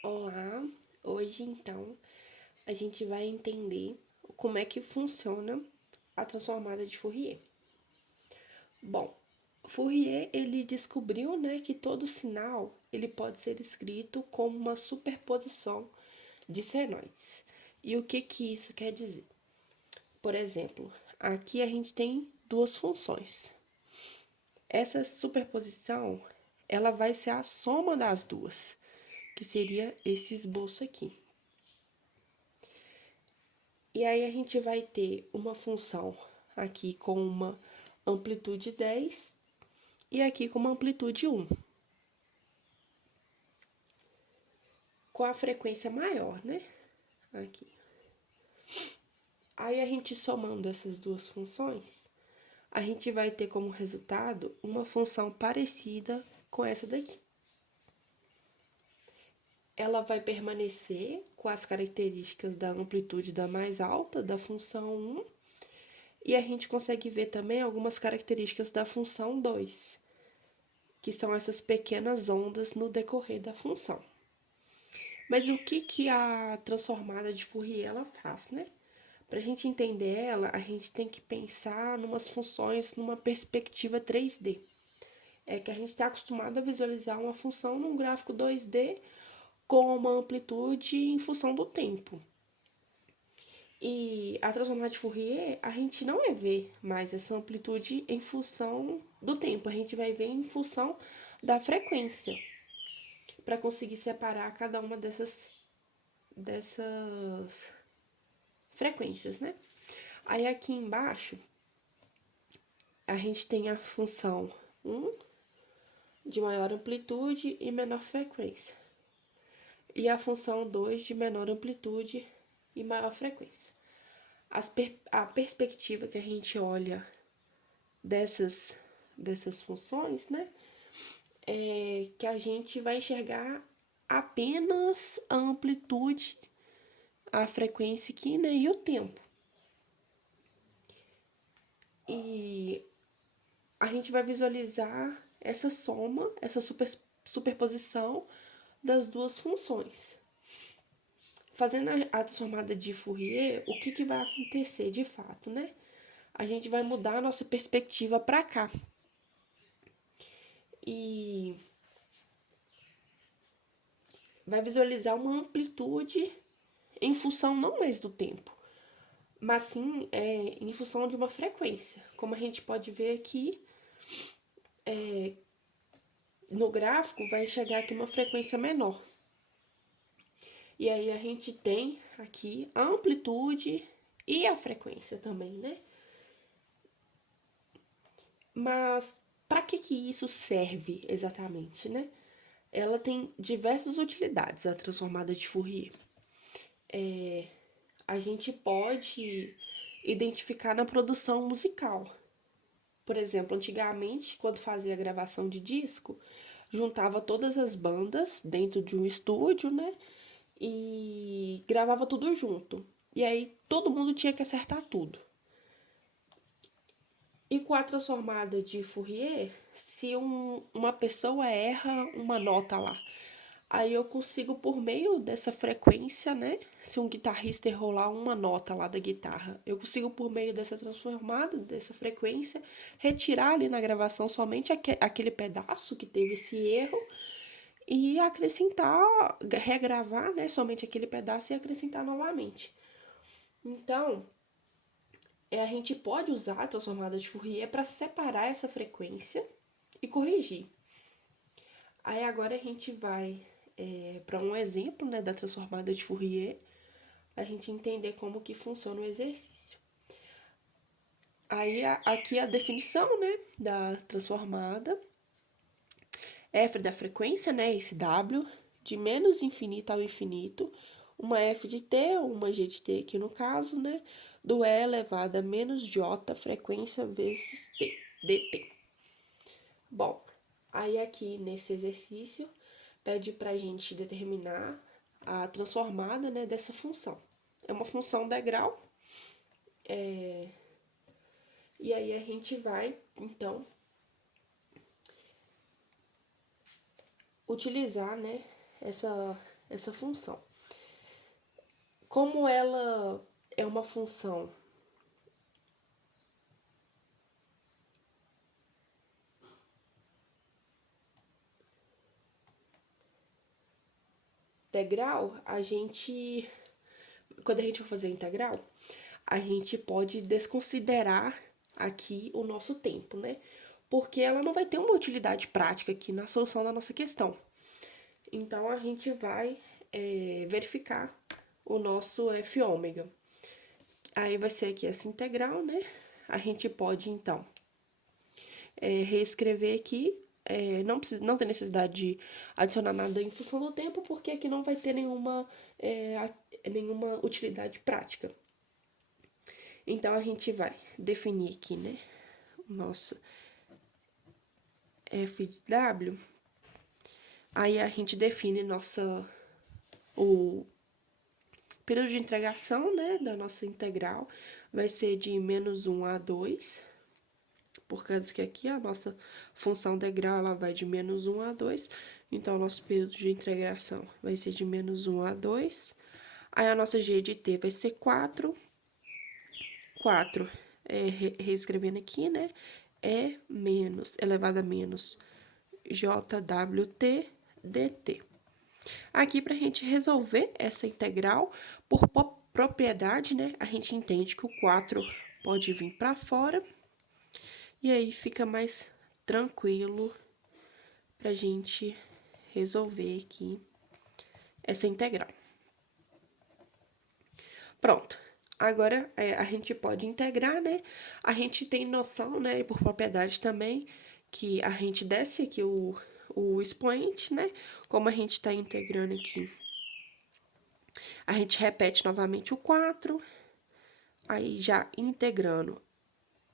Olá, hoje então a gente vai entender como é que funciona a transformada de Fourier. Bom, Fourier ele descobriu, que todo sinal ele pode ser escrito como uma superposição de senoides. E o que isso quer dizer? Por exemplo, aqui a gente tem duas funções. Essa superposição ela vai ser a soma das duas, que seria esse esboço aqui. E aí a gente vai ter uma função aqui com uma amplitude 10 e aqui com uma amplitude 1, com a frequência maior, né? Aqui. Aí a gente somando essas duas funções, a gente vai ter como resultado uma função parecida com essa daqui. Ela vai permanecer com as características da amplitude da mais alta, da função 1, e a gente consegue ver também algumas características da função 2, que são essas pequenas ondas no decorrer da função. Mas o que a transformada de Fourier ela faz, né? Para a gente entender ela, a gente tem que pensar numas funções numa perspectiva 3D. É que a gente está acostumado a visualizar uma função num gráfico 2D com uma amplitude em função do tempo. E a transformada de Fourier, a gente não vai ver mais essa amplitude em função do tempo, a gente vai ver em função da frequência, para conseguir separar cada uma dessas frequências, né? Aí aqui embaixo a gente tem a função 1 de maior amplitude e menor frequência. E a função 2 de menor amplitude e maior frequência. A perspectiva que a gente olha dessas funções, né? É que a gente vai enxergar apenas a amplitude, a frequência aqui, né? E o tempo. E a gente vai visualizar essa soma, essa superposição das duas funções. Fazendo a transformada de Fourier, o que vai acontecer de fato, né? A gente vai mudar a nossa perspectiva para cá. E vai visualizar uma amplitude em função não mais do tempo, mas sim em função de uma frequência. Como a gente pode ver aqui, no gráfico vai chegar aqui uma frequência menor. E aí a gente tem aqui a amplitude e a frequência também, né? Mas para que isso serve exatamente, né? Ela tem diversas utilidades, a transformada de Fourier. A gente pode identificar na produção musical. Por exemplo, antigamente, quando fazia a gravação de disco, juntava todas as bandas dentro de um estúdio, né? E gravava tudo junto. E aí todo mundo tinha que acertar tudo. E com a transformada de Fourier, se uma pessoa erra uma nota lá, aí eu consigo, por meio dessa frequência, né? Se um guitarrista errou lá uma nota lá da guitarra, eu consigo, por meio dessa transformada, dessa frequência, retirar ali na gravação somente aquele pedaço que teve esse erro e acrescentar, regravar, né? Somente aquele pedaço e acrescentar novamente. Então, a gente pode usar a transformada de Fourier para separar essa frequência e corrigir. Aí agora a gente vai para um exemplo, né, da transformada de Fourier, para a gente entender como que funciona o exercício. Aí aqui a definição, né, da transformada. F da frequência, né, esse W, de menos infinito ao infinito, uma F de T, ou uma G de T aqui no caso, né, do E elevado a menos J frequência vezes T, dt. Bom, aí aqui nesse exercício pede para a gente determinar a transformada, né, dessa função. É uma função degrau, e aí a gente vai, então, utilizar, né, essa função. Como ela é uma função integral, quando a gente for fazer a integral, a gente pode desconsiderar aqui o nosso tempo, né? Porque ela não vai ter uma utilidade prática aqui na solução da nossa questão. Então, a gente vai verificar o nosso f ômega. Aí vai ser aqui essa integral, né? A gente pode, então, reescrever aqui. Não tem necessidade de adicionar nada em função do tempo, porque aqui não vai ter nenhuma utilidade prática. Então, a gente vai definir aqui, né? Nosso f de w. Aí, a gente define o período de integração, né, da nossa integral. Vai ser de menos 1 a 2, por causa que aqui a nossa função integral ela vai de menos 1 a 2. Então, o nosso período de integração vai ser de menos 1 a 2. Aí, a nossa g de t vai ser 4. 4, reescrevendo aqui, né? É menos, elevado a menos jwt dt. Aqui, para a gente resolver essa integral, por propriedade, né? A gente entende que o 4 pode vir para fora. E aí, fica mais tranquilo para a gente resolver aqui essa integral. Pronto. Agora, a gente pode integrar, né? A gente tem noção, né? E por propriedade também, que a gente desce aqui o expoente, né? Como a gente está integrando aqui. A gente repete novamente o 4. Aí, já integrando,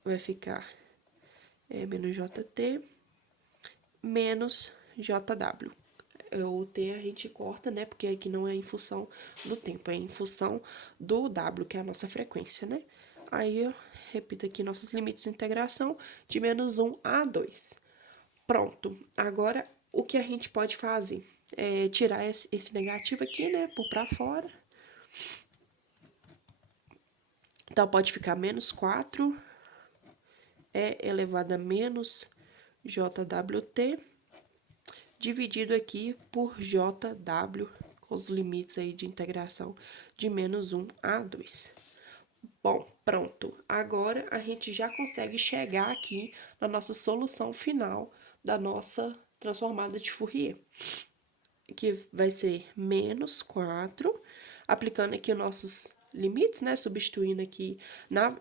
vai ficar menos jt menos jw. O t a gente corta, né? Porque aqui não é em função do tempo, é em função do w, que é a nossa frequência, né? Aí eu repito aqui nossos limites de integração de menos 1 a 2. Pronto. Agora, o que a gente pode fazer? Tirar esse negativo aqui, né? Por para fora. Então, pode ficar menos 4 elevado a menos jwt dividido aqui por jw, com os limites aí de integração de menos 1 a 2. Bom, pronto. Agora, a gente já consegue chegar aqui na nossa solução final da nossa transformada de Fourier, que vai ser menos 4, aplicando aqui os nossos limites, né? Substituindo aqui na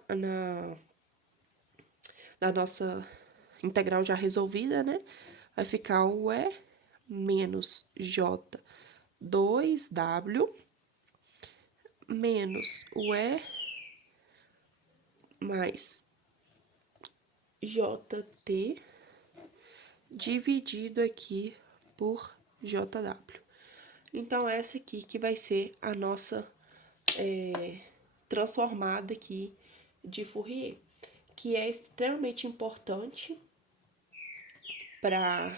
nossa integral já resolvida, né? Vai ficar o menos J2W menos o mais JT dividido aqui por JW. Então, essa aqui que vai ser a nossa transformada aqui de Fourier, que é extremamente importante para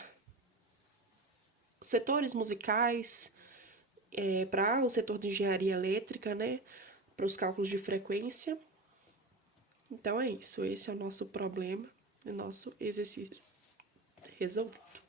setores musicais, para o setor de engenharia elétrica, né? Para os cálculos de frequência. Então é isso. Esse é o nosso problema, o nosso exercício resolvido.